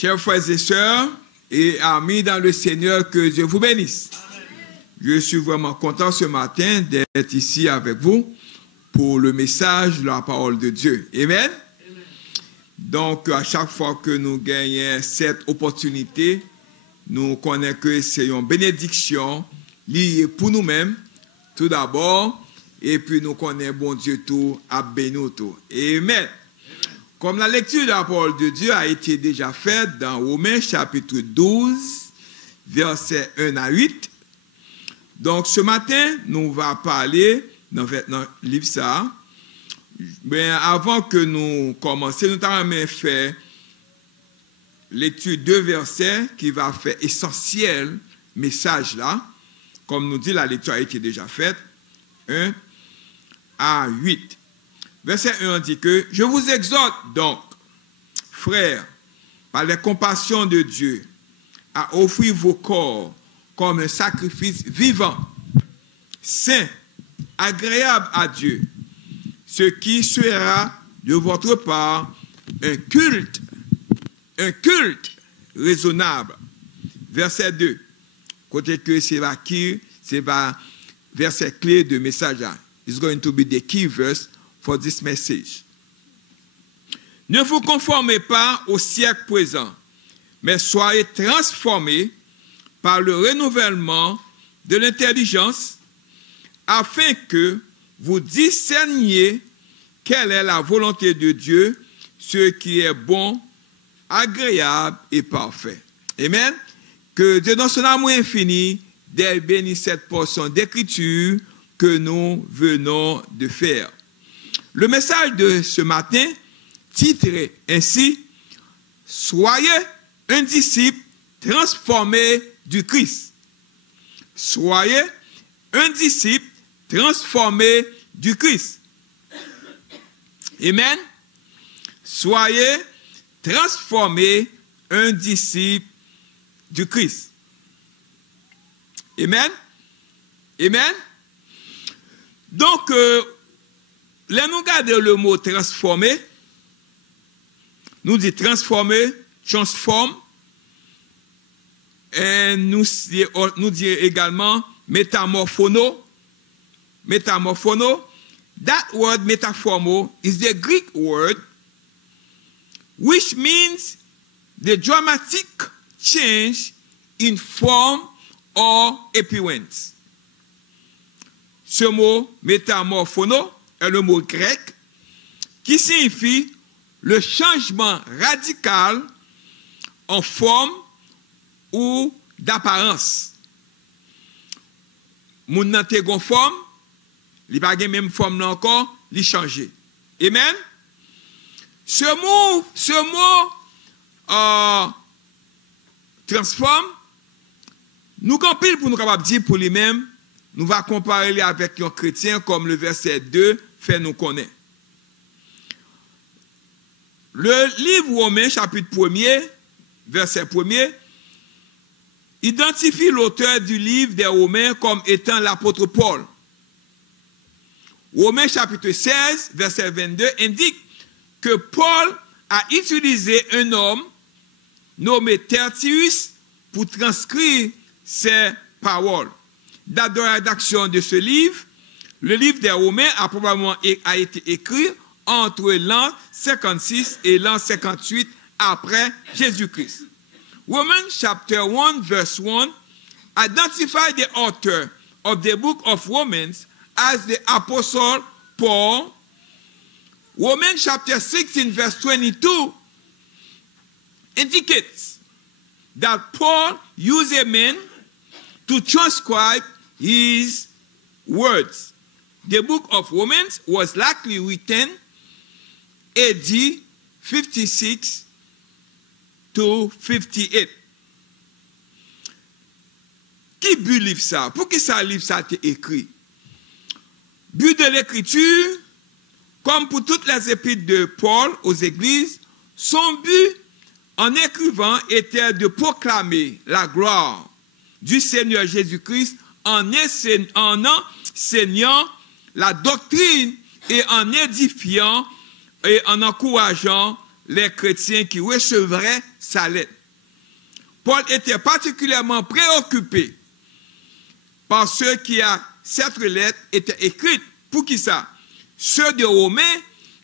Chers frères et sœurs et amis dans le Seigneur, que Dieu vous bénisse. Amen. Je suis vraiment content ce matin d'être ici avec vous pour le message de la parole de Dieu. Amen. Amen. Donc, à chaque fois que nous gagnons cette opportunité, nous connaissons que c'est une bénédiction liée pour nous-mêmes, tout d'abord, et puis nous connaissons bon Dieu tout à bénir tout. Amen. Comme la lecture de la parole de Dieu a été déjà faite dans Romains chapitre 12, versets 1 à 8. Donc ce matin, nous allons parler dans le livre ça. Mais avant que nous commencions, nous allons faire lecture 2 versets qui va faire essentiel message là. Comme nous dit, la lecture a été déjà faite. 1 à 8. Verset 1 dit que « Je vous exhorte donc, frères, par la compassion de Dieu, à offrir vos corps comme un sacrifice vivant, saint, agréable à Dieu, ce qui sera de votre part un culte raisonnable. » Verset 2. Côté que c'est la verset clé de message. It's going to be the key verse for this message. Ne vous conformez pas au siècle présent, mais soyez transformés par le renouvellement de l'intelligence, afin que vous discerniez quelle est la volonté de Dieu, ce qui est bon, agréable et parfait. Amen. Que Dieu dans son amour infini bénisse cette portion d'écriture que nous venons de faire. Le message de ce matin, titré ainsi, « Soyez un disciple transformé du Christ ». Soyez un disciple transformé du Christ. Amen. Soyez transformé un disciple du Christ. Amen. Amen. Donc, là, nous regardons le mot transformer. Nous dit transformer, transforme. Et nous dit également métamorphono. Métamorphono. That word métamorphono is the Greek word which means the dramatic change in form or appearance. Ce mot métamorphono est le mot grec qui signifie le changement radical en forme ou d'apparence. Moun nan te gon forme, li pa gen même forme là encore, li changé. Amen. Ce mot transforme, nous compile pour nous capable dire pour lui-même. Nous allons comparer avec un chrétien comme le verset 2 fait nous connaître. Le livre Romains, chapitre 1er, verset 1er, identifie l'auteur du livre des Romains comme étant l'apôtre Paul. Romains, chapitre 16, verset 22, indique que Paul a utilisé un homme nommé Tertius pour transcrire ses paroles. Date de rédaction de ce livre, le livre des Romains a probablement été écrit entre l'an 56 et l'an 58 après Jésus-Christ. Romans chapter 1 verse 1 identify the author of the book of Romans as the apostle Paul. Romans chapter 16 verse 22 indicates that Paul used a man to transcribe his words. The book of Romans was likely written AD 56 to 58. Qui but livre ça? Pour qui ça livre ça a été écrit? But de l'écriture, comme pour toutes les épîtres de Paul aux églises, son but en écrivant était de proclamer la gloire du Seigneur Jésus-Christ en enseignant la doctrine et en édifiant et en encourageant les chrétiens qui recevraient sa lettre. Paul était particulièrement préoccupé par ce qui a cette lettre était écrite. Pour qui ça? Ceux de Romains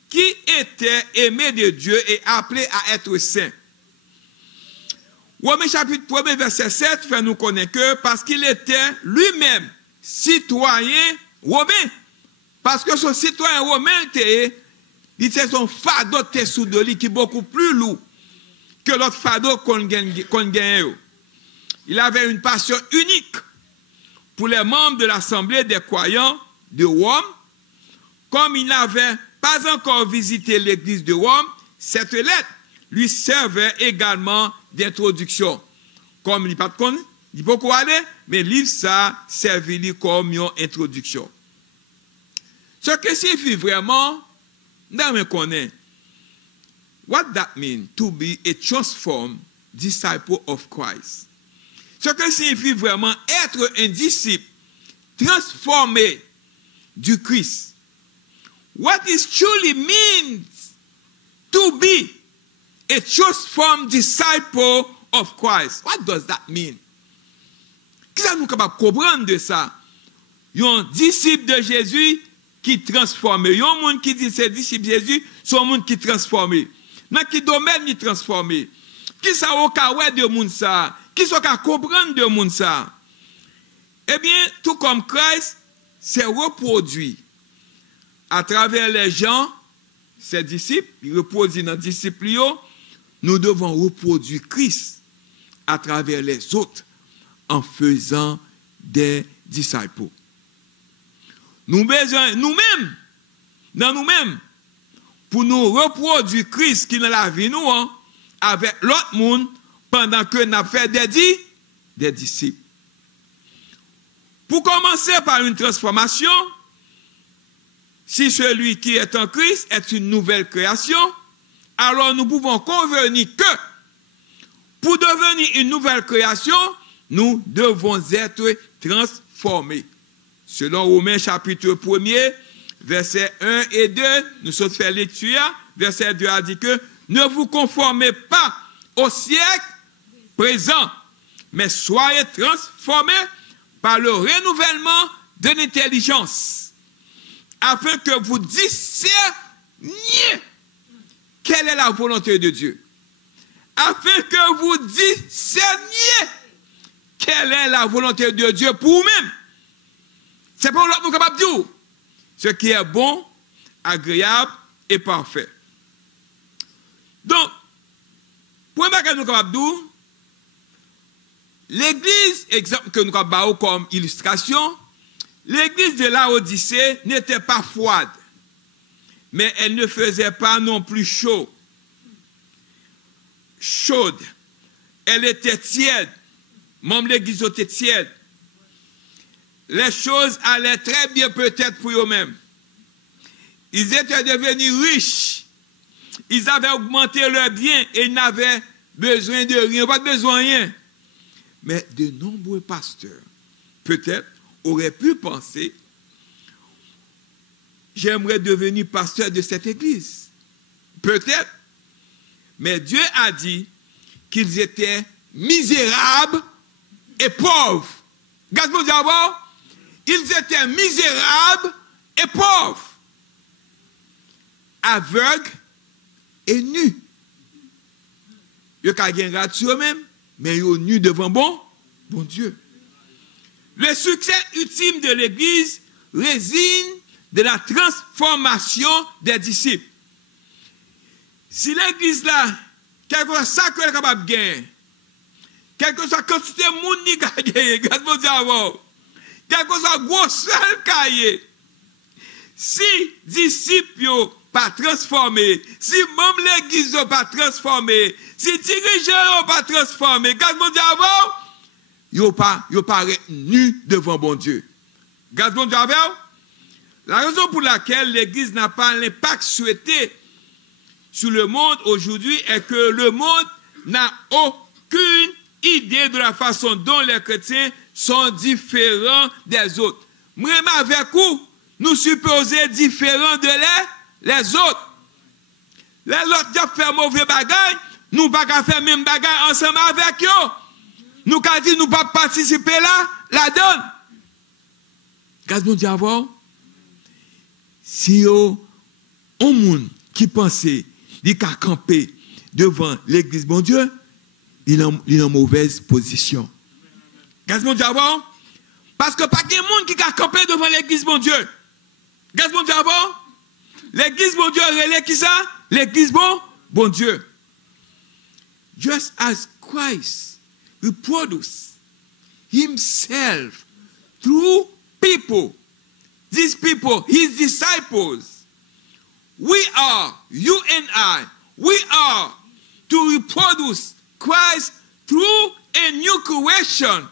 qui étaient aimés de Dieu et appelés à être saints. Romains chapitre 1, verset 7 fait nous connaître que parce qu'il était lui-même citoyen romain, parce que son citoyen romain était son fardeau sous de lui qui est beaucoup plus lourd que l'autre fardeau qu'on gagne. Il avait une passion unique pour les membres de l'Assemblée des croyants de Rome. Comme il n'avait pas encore visité l'église de Rome, cette lettre lui servait également d'introduction. Comme il n'y a pas de con, il peut quoi aller, mais livre ça servit comme une introduction. Ce que signifie vraiment, nous connaissons. What that means to be a transformed disciple of Christ. Ce que signifie vraiment être un disciple transformé du Christ. What it truly means to be a transformed disciple of Christ. What does that mean? Qu'est-ce que nous sommes capables de comprendre de ça? Un disciple de Jésus qui transforme. Un monde qui dit c'est disciple de Jésus, c'est un monde qui transforme. Dans quel domaine il transforme? Qui ça au cas de monde ça? Qui ça qu'à comprendre de monde ça? Eh bien, tout comme Christ s'est reproduit à travers les gens, ses disciples, il reproduit dans les disciples, nous devons reproduire Christ à travers les autres en faisant des disciples. Nous besoin nous-mêmes, dans nous-mêmes, pour nous reproduire Christ qui est dans la vie, nous, avec l'autre monde, pendant que nous avons fait des disciples. Pour commencer par une transformation, si celui qui est en Christ est une nouvelle création, alors nous pouvons convenir que pour devenir une nouvelle création, nous devons être transformés. Selon Romains chapitre 1er, versets 1 et 2, nous sommes fait lecture, verset 2 a dit que ne vous conformez pas au siècle présent, mais soyez transformés par le renouvellement de l'intelligence, afin que vous discerniez quelle est la volonté de Dieu. Afin que vous discerniez quelle est la volonté de Dieu pour vous-même. C'est pour nous capable de dire ce qui est bon, agréable et parfait. Donc, pour que nous capable de dire, l'église, exemple que nous avons comme illustration, l'église de Laodicée n'était pas froide, mais elle ne faisait pas non plus chaude. Elle était tiède. Même l'église était tiède. Les choses allaient très bien peut-être pour eux-mêmes. Ils étaient devenus riches. Ils avaient augmenté leurs biens et ils n'avaient besoin de rien, pas besoin de rien. Mais de nombreux pasteurs, peut-être, auraient pu penser, j'aimerais devenir pasteur de cette église. Peut-être. Mais Dieu a dit qu'ils étaient misérables et pauvres. Regardez-vous d'abord. Ils étaient misérables et pauvres. Aveugles et nus. Ils ont gagné sur eux-mêmes, mais ils sont nus devant bon Dieu. Le succès ultime de l'Église réside de la transformation des disciples. Si l'Église là, quelque chose ça qu'elle est capable de gagner, quelque chose quantité de monde qui a gagné, regardez-moi d'abord, quelque chose gros seul cahier. Si disciples n'ont pas transformé, si même l'Église n'a pas transformé, si dirigeants n'ont pas transformé, regardez-moi d'abord, ils n'ont pas retenu devant bon Dieu. Regardez-moi d'abord, la raison pour laquelle l'Église n'a pas l'impact souhaité sur le monde aujourd'hui est que le monde n'a aucune idée de la façon dont les chrétiens sont différents des autres. Même avec vous, nous supposons différents de les autres. Les autres fait mauvais bagaille, nous pas qu'à faire même bagaille ensemble avec eux. Nous qu'à dire nous pas participer là, la donne. Qu'est-ce qu'on dit avant? Si yo un monde qui pensait il a campé devant l'église bon Dieu, il est en mauvaise position. Qu'est-ce qu'on dit avant? Parce que pas de monde qui a campé devant l'église bon Dieu. Qu'est-ce qu'on dit avant? L'église bon Dieu, relais qui ça? L'église bon Dieu. Just as Christ reproduced himself through people, these people, his disciples, we are, you and I, we are to reproduce Christ through a new creation.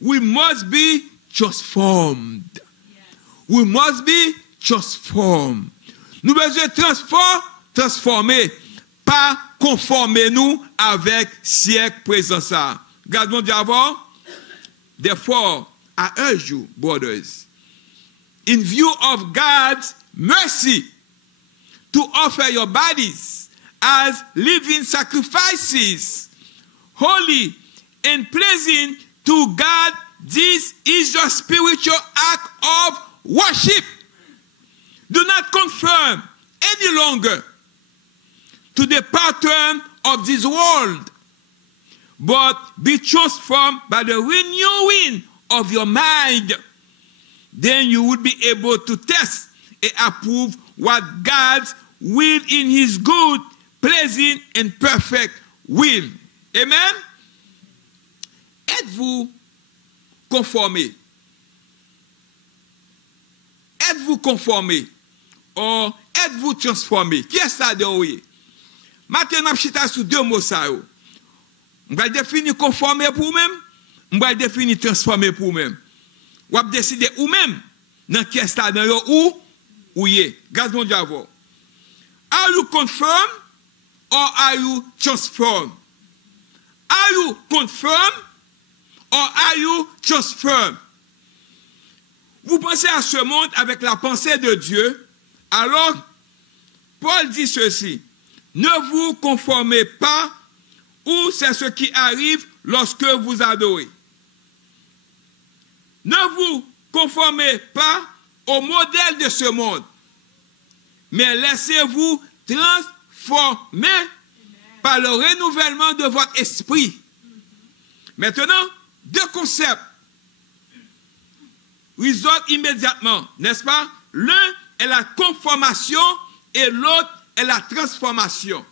We must be transformed. We must be transformed. Nous besoin transformer, pas conformer nous avec siècle présent ça. Regardons d'abord. Therefore, I urge you, brothers, in view of God's mercy, to offer your bodies as living sacrifices, holy and pleasing to God. This is your spiritual act of worship. Do not conform any longer to the pattern of this world, but be transformed by the renewing of your mind. Then you will be able to test and approve what God's will in his good, pleasing, and perfect will. Amen? Êtes-vous conformé? Êtes-vous conformé? Ou êtes-vous transformé? Qui est ça de oui? Maintenant, je suis sur deux mots. On va définir conformé pour vous-même. On va définir transformé pour vous-même. On va décider vous-même dans qui est ça de où y est. Gardons Dieu avant. Are you confirmed or are you transformed? Are you confirmed or are you transformed? Vous pensez à ce monde avec la pensée de Dieu. Alors, Paul dit ceci. Ne vous conformez pas ou c'est ce qui arrive lorsque vous adorez. Ne vous conformez pas au modèle de ce monde, mais laissez-vous transformer par le renouvellement de votre esprit. Maintenant, deux concepts résultent immédiatement, n'est-ce pas? L'un est la conformation et l'autre est la transformation.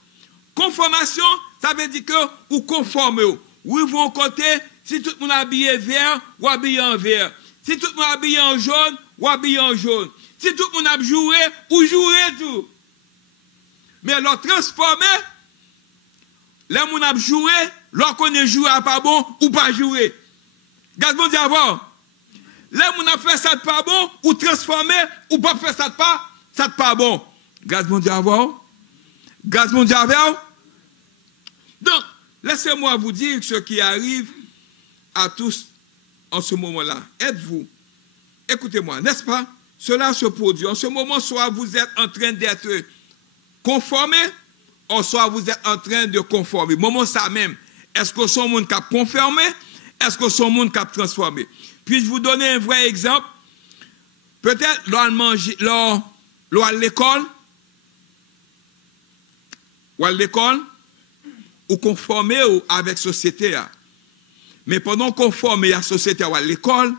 Conformation, ça veut dire que vous conformez. Vous vont côté, si tout le monde habillé vert, ou habillé en vert. Si tout le monde habillé en jaune, ou habillé en jaune. Si tout le monde a joué, ou joué tout. Mais leur transformer, là, on a joué, leur qu'on est joué à pas bon, ou pas joué. Gardez-moi d'abord. Là, on a fait ça de pas bon, ou transformé, ou pas fait ça de pas bon. Gardez-moi d'abord. Gardez-moi d'abord. Donc, laissez-moi vous dire ce qui arrive à tous en ce moment-là. Êtes-vous, écoutez-moi, n'est-ce pas? Cela se produit. En ce moment, soit vous êtes en train d'être conformé, ou soit vous êtes en train de conformer. Moment ça même. Est-ce que son monde qui a conformé? Est-ce que son monde qui a transformé? Puis-je vous donner un vrai exemple? Peut-être lors à l'école, ou conformer avec la société. Mais pendant conformer à la société ou à l'école,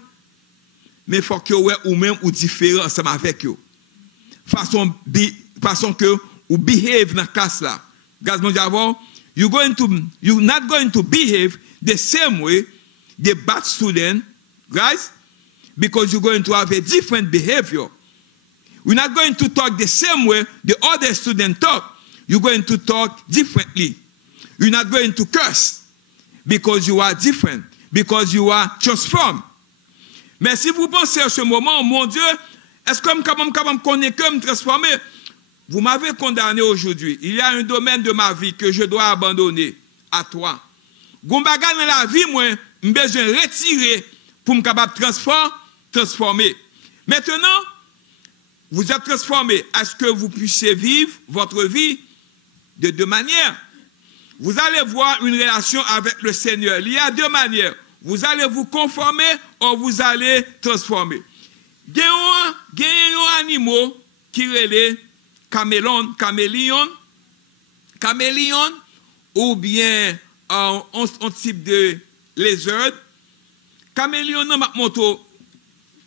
mais il faut que vous même ou différent ensemble avec eux. Façon que vous behave dans la classe là. You're not going to behave the same way the bad student, guys, because you're going to have a different behavior. We're not going to talk the same way the other student talk. You're going to talk differently. You're not going to curse because you are different, because you are transformed. Mais si vous pensez à ce moment, mon Dieu, est-ce que je connais que me transformer? Vous m'avez condamné aujourd'hui. Il y a un domaine de ma vie que je dois abandonner à toi. Gombaga dans la vie, moi, je besoin de retirer pour me capable transformer. Maintenant, vous êtes transformé à ce que vous puissiez vivre votre vie de deux manières. Vous allez voir une relation avec le Seigneur. Il y a deux manières. Vous allez vous conformer ou vous allez transformer. Il y a un animal qui est caméléon, ou bien un type de lézard. Caméléon, ma moto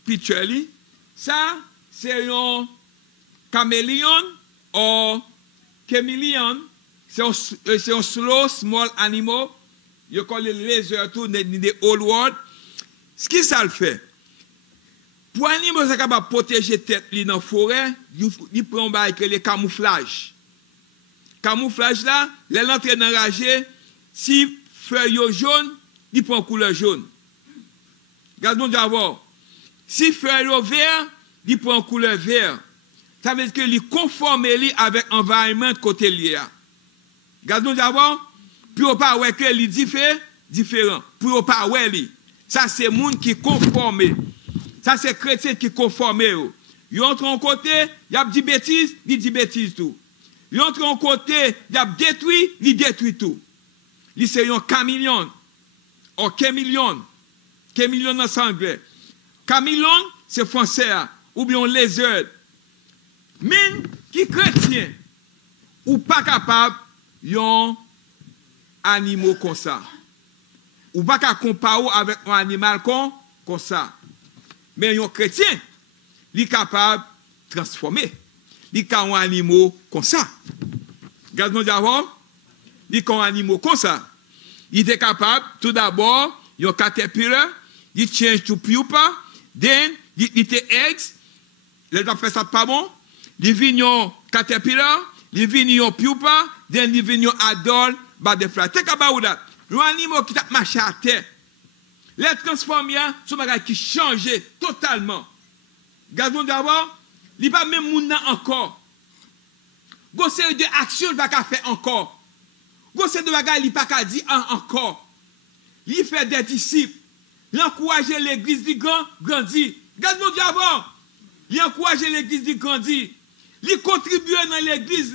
picture. Ça, c'est un caméléon ou caméléon. C'est un slow, small animal. Je connais les lézards, tout, des old world. Ce qui ça le fait? Pour un animal qui capable de protéger tête dans la forêt, il prend le camouflage. Camouflage là, l'entraîne enragé, si feuille jaune, il prend couleur jaune. Regardons d'abord. Si feuille vert, il prend couleur vert. Ça veut dire qu'il conforme avec l'environnement de côté lié. Regardons d'abord, pour pas ouais que les différent. Pour pas ouais li. Ça c'est monde qui conforme. Ça c'est chrétien qui conforme. Ils entrent en côté, il a dit bêtises, il dit bêtises tout. Ils entrent en côté, il a détruit, il détruit tout. Il c'est un caméléon. Ou caméléon. Caméléon en anglais. Caméléon c'est français ou bien lézard. Mais qui chrétien ou pas capable yon animaux comme ça. Ou pas qu'à comparer avec un animal comme ça. Mais un chrétien, il est capable de transformer. Il est un animal comme ça. Regardez-moi d'abord, il est un animal comme ça. Il est capable, tout d'abord, il y a un caterpillar, il change to pupa, then il est eggs, il a fait ça pas bon, il vient un caterpillar, il vient un pupa, then il vient un adult, butterfly. Take about that. Un animal qui t'a marché à terre. Les transformés, sont des choses qui changent totalement. Regardons d'abord, il n'y a pas même monde encore. Il y a une série d'actions qu'il va faire encore. Il y a une série de bagages qu'il va dire encore. Il fait des disciples. Il encourage l'église de grandir. Regardons d'abord. Il encourage l'église de grandir. Il contribue dans l'église.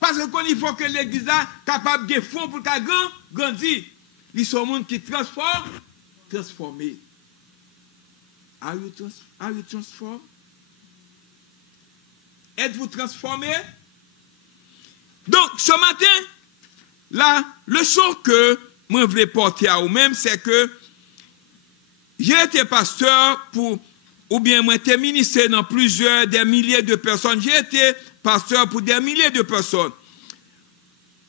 Parce qu'il faut que l'église soit capable de fonds pour qu'elle grandisse. Ils sont des gens qui transformés. Are you transformed? Êtes-vous transformé? Donc, ce matin, la leçon que moi je voulais porter à vous-même, c'est que j'ai été pasteur ou bien moi été ministre dans des milliers de personnes. J'ai été pasteur pour des milliers de personnes.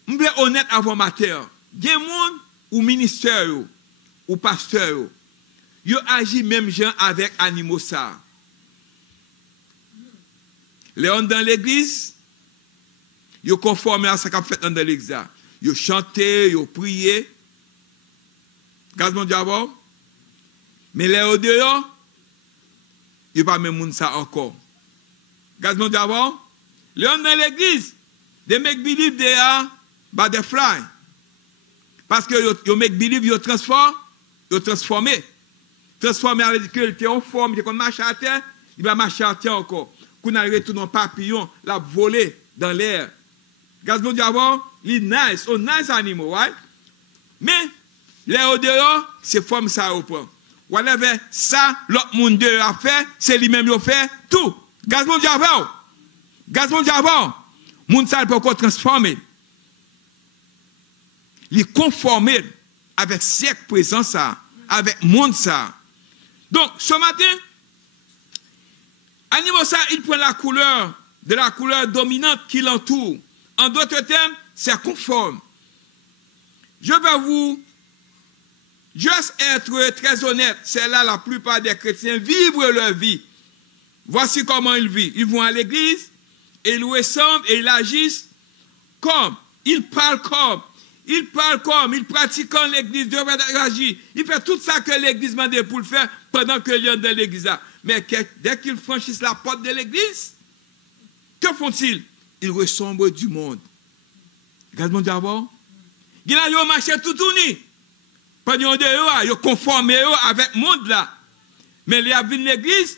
Je suis honnête avant matin. Il y a des gens ou ministère ou pasteur, ils agissent même gens avec animaux ça. Les gens dans l'église, ils conforment à ce qu'on fait dans l'église. Ils chantent, ils prient. Regardez-moi d'abord. Mais les gens dehors, ils ne pas même ça encore. Regardez-moi d'abord. Les gens dans l'église, they make believe they are butterfly. Parce que you make believe you transformé. Transformé avec que tu es en forme, tu marches à terre, il va marcher à terre encore. Quand on arrive tout dans papillon, la voler dans l'air. Regardez-moi d'abord, il est nice, un nice animal, right? Mais les dehors, c'est forme ça au point. Whatever ça, l'autre monde dehors a fait, c'est lui-même qui a fait tout. Regardez-moi d'abord. Regardez-moi d'abord. Moun ça peut encore transformer. Il est conformé avec siècle présent ça, avec monde ça. Donc, ce matin, animal ça, il prend la couleur dominante qui l'entoure. En d'autres termes, c'est conforme. Je vais vous juste être très honnête. C'est là la plupart des chrétiens vivent leur vie. Voici comment ils vivent. Ils vont à l'église, et ils ressemblent et ils agissent comme, ils parlent comme, ils pratiquent l'église, devraient agir. Ils font tout ça que l'église m'a dit pour le faire pendant que ils sont dans l'église. Mais dès qu'ils franchissent la porte de l'église, que font-ils? Ils ressemblent du monde. Regardez-moi d'abord. Ils ont marché tout tourné. Pendant deux heures, ils conforment avec le monde là. Mais ils viennent l'église,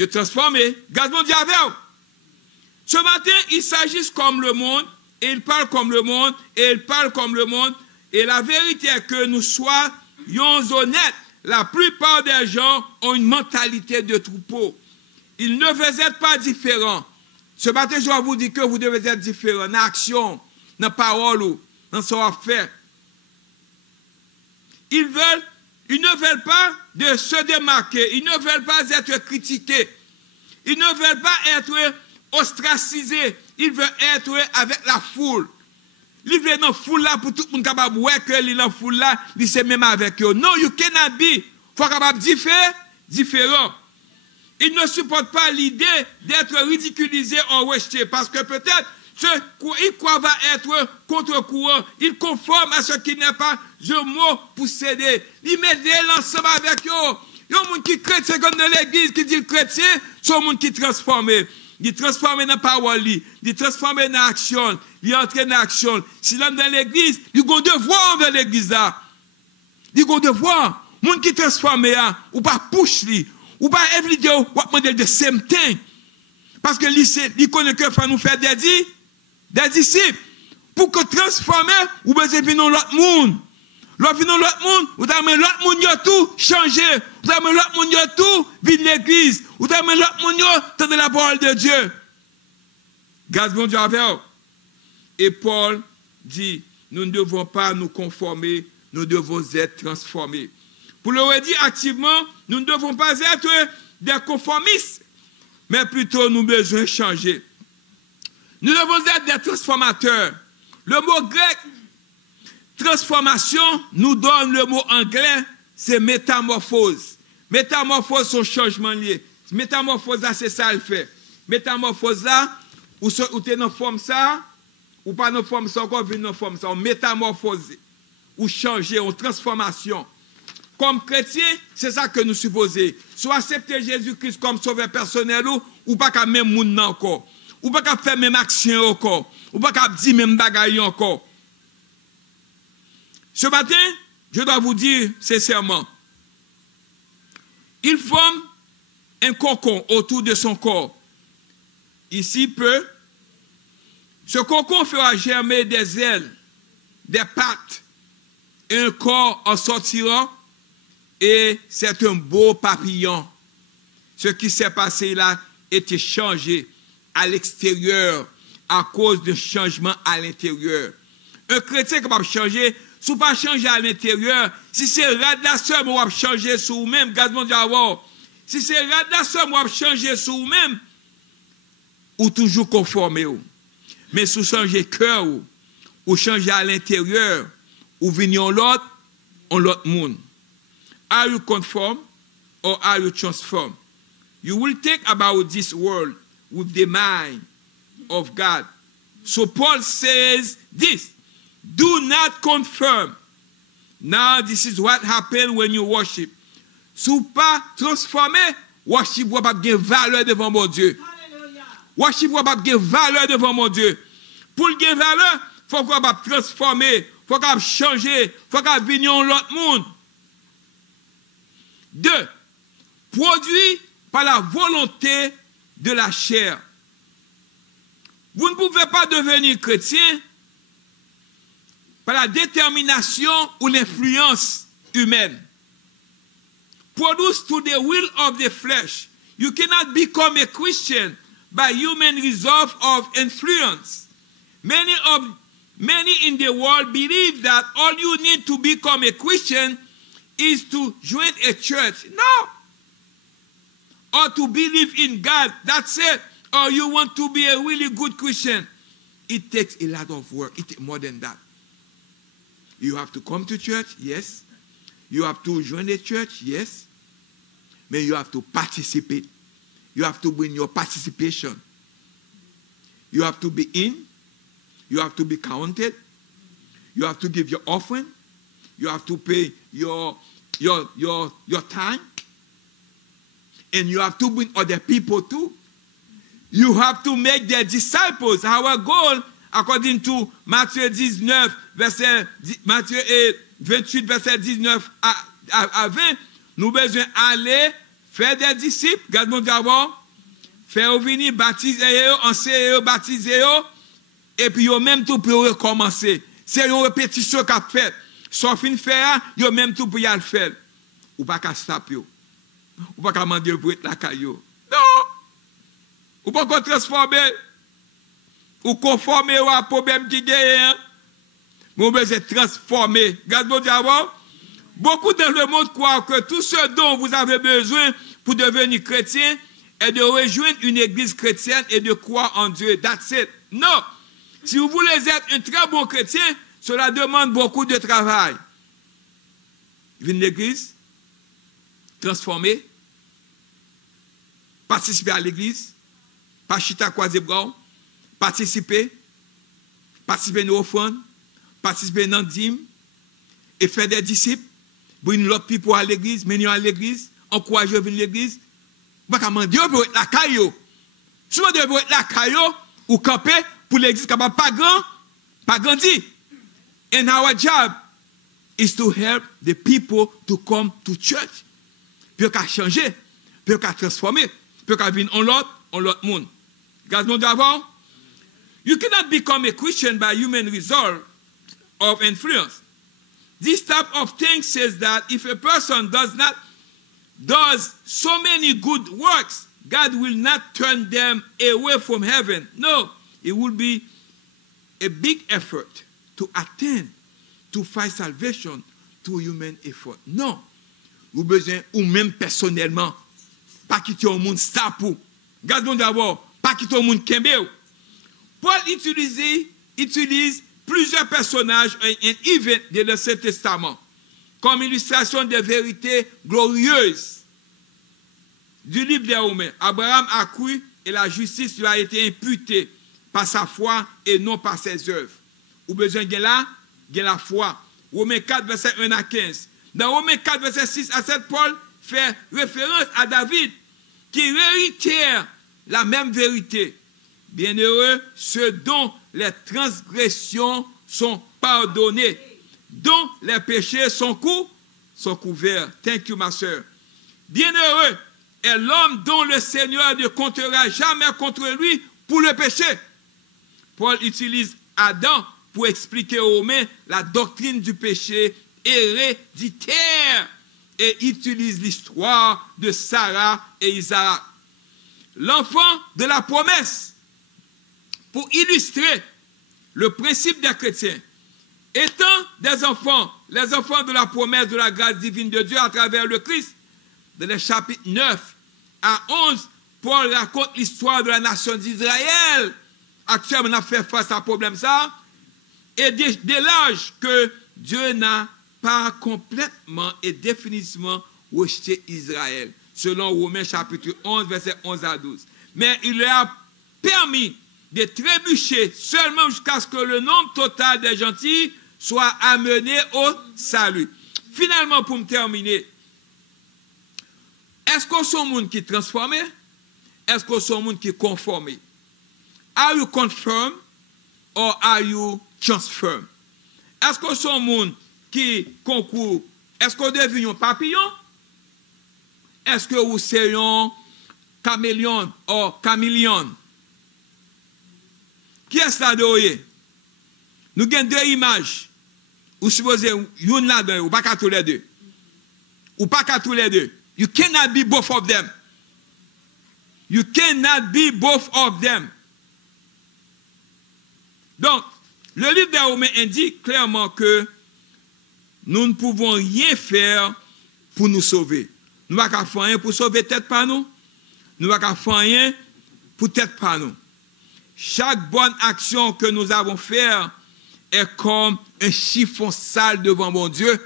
de transformer. Grâce mon Dieu avec vous. Ce matin, ils s'agissent comme le monde, et ils parlent comme le monde, et ils parlent comme le monde. Et la vérité est que nous soyons honnêtes. La plupart des gens ont une mentalité de troupeau. Ils ne veulent être pas différents. Ce matin, je dois vous dire que vous devez être différents dans l'action, dans la parole, dans ce qu'on fait. Ils ne veulent pas de se démarquer. Ils ne veulent pas être critiqués. Ils ne veulent pas être ostracisés. Ils veulent être avec la foule. Ils veulent dans la foule là pour tout le monde capable de voir que ils dans la foule là, ils sont même avec eux. Non, you cannot be. Il faut capable différent. Ils ne supportent pas l'idée d'être ridiculisés ou rejetés parce que peut-être ils croient être contre-courant. Ils conforment à ce qui n'est pas un mot pour céder. Ils mettent l'ensemble avec eux. Il y a un monde qui est chrétien comme dans l'église qui dit chrétien, c'est un monde qui est transformé. Il est transformé dans la parole, il est transformé dans l'action, il est entré dans l'action. Si l'homme dans l'église, il a un devoir envers l'église là. Il a un devoir. Le monde qui est transformé, ou pas push lui, ou pas éviter ou pas demander de same thing. Parce que il connaît que faut nous faire des disciples. Pour que transformer, ou besoin de venir l'autre monde. L'autre monde, ou d'amener l'autre monde tout changer. Ou d'amener l'autre monde tout vide l'église. Ou d'amener l'autre monde tendre la parole de Dieu. Grâce bon Dieu avec vous. Et Paul dit, nous ne devons pas nous conformer, nous devons être transformés. Pour le redire activement, nous ne devons pas être des conformistes, mais plutôt nous devons changer. Nous devons être des transformateurs. Le mot grec, transformation, nous donne le mot anglais, c'est métamorphose. Métamorphose, c'est un changement lié. Métamorphose, c'est ça le fait. Métamorphose, là, ou tu es dans forme ça, ou pas dans forme ça, encore dans forme ça. On métamorphose, ou changer, ou transformation. Comme chrétien, c'est ça que nous supposons. Soit accepter Jésus-Christ comme sauveur personnel ou pas qu'à même monde encore. Ou pas qu'à faire même action encore. Ou pas qu'à dire même bagaille encore. Ce matin, je dois vous dire sincèrement, il forme un cocon autour de son corps. Ici peu. Ce cocon fera germer des ailes, des pattes, et un corps en sortira. Et c'est un beau papillon. Ce qui s'est passé là était changé à l'extérieur à cause de changement à l'intérieur. Un chrétien est capable de changer, si vous ne pas changer à l'intérieur, si c'est radiation, vous va changer sur vous-même, gaz mondial. Si c'est radiation, vous va changer sur vous-même, ou toujours conformé. Mais si vous changez cœur, ou changez à l'intérieur, ou venez en l'autre monde. Are you conform or are you transformed? You will think about this world with the mind of God. So Paul says this, do not conform. Now this is what happens when you worship. Si vous pas transformé, worship va pas gagner valeur devant mon Dieu. Worship va pas gagner valeur devant mon Dieu. Pour gagner valeur, il faut qu'on va transformer, il faut qu'on changer, il faut qu'on venir en l'autre monde. 2. Produit par la volonté de la chair. Vous ne pouvez pas devenir chrétien par la détermination ou l'influence humaine. Produced to the will of the flesh. You cannot become a Christian by human resolve of influence. Many in the world believe that all you need to become a Christian is to join a church. No. Or to believe in God. That's it. Or you want to be a really good Christian. It takes a lot of work. It takes more than that. You have to come to church, yes. You have to join a church, yes. But you have to participate. You have to bring your participation. You have to be in. You have to be counted. You have to give your offering. You have to pay your time. And you have to bring other people too. You have to make their disciples. Our goal, according to Matthieu 19, Matthieu 28, verset 19 à 20, nous besoin aller Faire des disciples, regardez d'abord, faire venir, baptiser, enseigner, baptiser, et puis yo même tout pour recommencer. C'est une répétition qu'a fait. Sauf une faire, yo même tout pour y le faire. Ou pas qu'à stop yo. Ou pas qu'à demander pour être la caillou. Non. Ou pas qu'on transforme. Ou conformer au problème qui gagne. Mais on besoin transformer. Regardez d'abord. Beaucoup dans le monde croient que tout ce dont vous avez besoin pour devenir chrétien est de rejoindre une église chrétienne et de croire en Dieu. That's it. Non. Si vous voulez être un très bon chrétien, cela demande beaucoup de travail. Venir à l'église, transformer, participer à l'église, pas chita croiser bras, participer à nos offrandes, participer dans le dîme, et faire des disciples, bring l'autre people à l'église, mener à l'église, encourager à venir à l'église. Vous pouvez demander pour être la caillou. Si vous devez être la caillou, ou camper pour l'église capable pas grand, pas grandi. And our job is to help the people to come to church. Puis qu'à changer, puis qu'à transformer, puis qu'à venir en l'autre monde. Regardons d'abord. You cannot become a Christian by human result of influence. This type of thing says that if a person does so many good works, God will not turn them away from heaven. No, it will be a big effort to attain, to find salvation through human effort. Non, vous besoin, ou même personnellement, pas quitter au monde ça pour. Regardons d'abord, pas quitter au monde kembe. Paul utilise plusieurs personnages et événements de l'Ancien Testament comme illustration des vérités glorieuses du livre des Romains. Abraham a cru et la justice lui a été imputée par sa foi et non par ses œuvres. Ou besoin de la foi. Romains 4, verset 1 à 15. Dans Romains 4, verset 6 à 7, Paul fait référence à David qui réitère la même vérité. Bienheureux ceux dont les transgressions sont pardonnées, dont les péchés sont couverts. Thank you, ma soeur. Bienheureux est l'homme dont le Seigneur ne comptera jamais contre lui pour le péché. Paul utilise Adam pour expliquer aux Romains la doctrine du péché héréditaire et utilise l'histoire de Sarah et Isaac. L'enfant de la promesse, pour illustrer le principe des chrétiens, étant des enfants, les enfants de la promesse de la grâce divine de Dieu à travers le Christ, dans les chapitres 9 à 11, Paul raconte l'histoire de la nation d'Israël. Actuellement, on a fait face à un problème ça, et dès l'âge que Dieu n'a pas complètement et définitivement rejeté Israël, selon Romains chapitre 11, verset 11 à 12. Mais il leur a permis de trébucher seulement jusqu'à ce que le nombre total des gentils soit amené au salut. Finalement, pour me terminer, est-ce qu'on est un monde qui est transformé? Est-ce qu'on est un monde qui est conformé? Are you confirmed or are you transformed? Est-ce qu'on est un monde qui concourt? Est-ce qu'on devient un papillon? Est-ce que vous êtes un caméléon ou caméléon? Qui est-ce là de nous avons deux images. Vous supposez, une là-dedans, ou pas qu'à tous les deux. Ou pas qu'à tous les deux. You cannot be both of them. You cannot be both of them. Donc, le livre des Romains indique clairement que nous ne pouvons rien faire pour nous sauver. Nous ne pouvons pas faire rien pour sauver tête par nous. Nous ne pouvons pas faire rien pour tête par nous. Chaque bonne action que nous avons faite est comme un chiffon sale devant mon Dieu,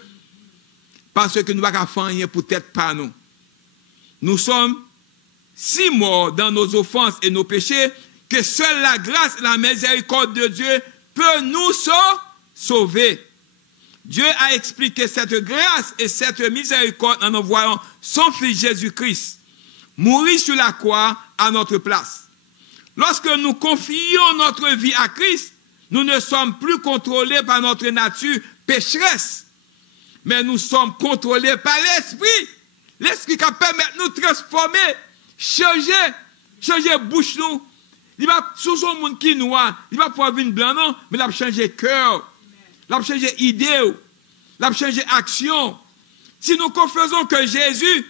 parce que nous ne pouvons pas faire rien pour tête par nous. Nous sommes si morts dans nos offenses et nos péchés que seule la grâce et la miséricorde de Dieu peut nous sauver. Dieu a expliqué cette grâce et cette miséricorde en envoyant son Fils Jésus-Christ mourir sur la croix à notre place. Lorsque nous confions notre vie à Christ, nous ne sommes plus contrôlés par notre nature pécheresse, mais nous sommes contrôlés par l'Esprit L'esprit qui permet de nous transformer, changer bouche nous. Il va sous son monde qui noir, il va pouvoir venir blanc non, mais il va changer cœur. Il va changer idée, il va changer action. Si nous confessons que Jésus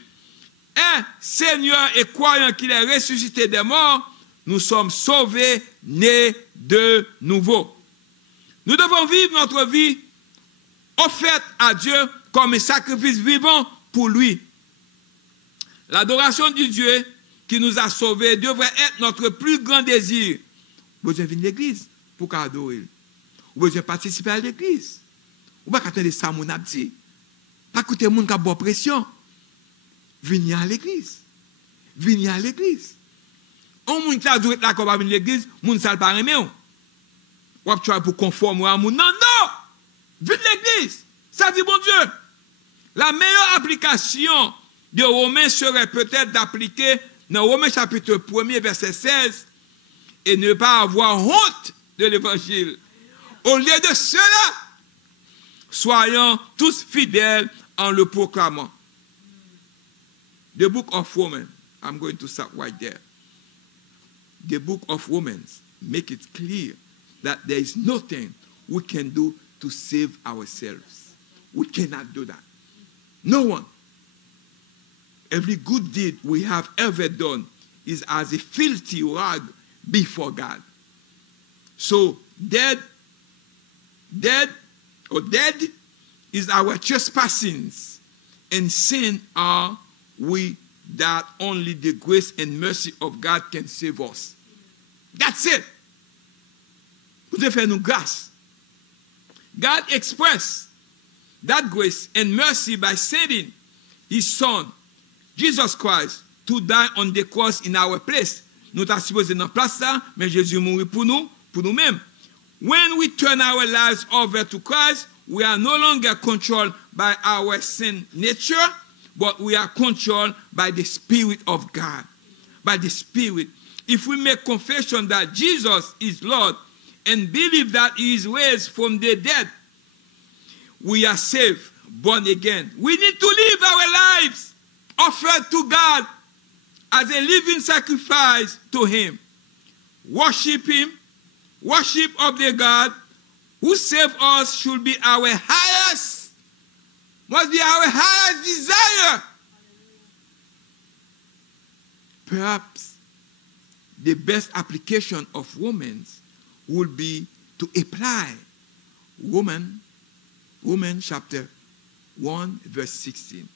est Seigneur et croyant qu'il est ressuscité des morts, nous sommes sauvés, nés de nouveau. Nous devons vivre notre vie offerte à Dieu comme un sacrifice vivant pour lui. L'adoration du Dieu qui nous a sauvés devrait être notre plus grand désir. Vous devez venir à l'église pour adorer. Vous devez participer à l'église. Vous ne pouvez pas attendre ça, mon abdi. Pas écouter les gens qui ont bonne pression. Venez à l'église. Venez à l'église. On moun qui a dit là qu'on va venir à l'église, moun sal pas aimer. Ou ap try pour conformer à moun. Non, non! Venez à l'église. Ça dit bon Dieu. La meilleure application de Romains serait peut-être d'appliquer dans Romains chapitre 1er verset 16 et ne pas avoir honte de l'évangile. Au lieu de cela, soyons tous fidèles en le proclamant. The book of Romans, I'm going to stop right there. The book of Romans make it clear that there is nothing we can do to save ourselves. We cannot do that. No one. Every good deed we have ever done is as a filthy rag before God. So dead is our trespassings, and sin are we that only the grace and mercy of God can save us. That's it. Vous devez faire nous grâce. God expressed that grace and mercy by sending his son, Jesus Christ, to die on the cross in our place. Nous t'avons supposé dans place là, mais Jésus mourit pour nous-mêmes. When we turn our lives over to Christ, we are no longer controlled by our sin nature, but we are controlled by the Spirit of God. By the Spirit. If we make confession that Jesus is Lord and believe that he is raised from the dead, we are saved, born again. We need to live our lives offered to God as a living sacrifice to him. Worship him. Worship of the God who saved us should be our highest, must be our highest desire. Perhaps the best application of Romans would be to apply Romans chapter 1 verse 16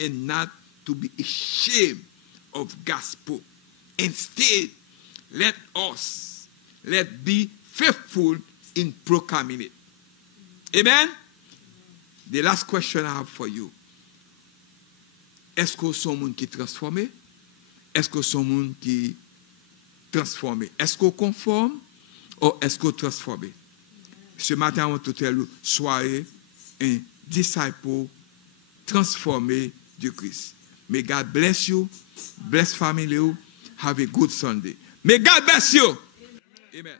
and not to be ashamed of gospel. Instead, let be faithful in proclaiming it. Amen? The last question I have for you. Est-ce que son monde qui est transformé? Est-ce que son monde qui est transformé? Est-ce qu'on conforme ou est-ce qu'on transforme? Ce matin, on te tell you, soyez un disciple transformé du Christ. May God bless you, bless family, have a good Sunday. May God bless you. Amen.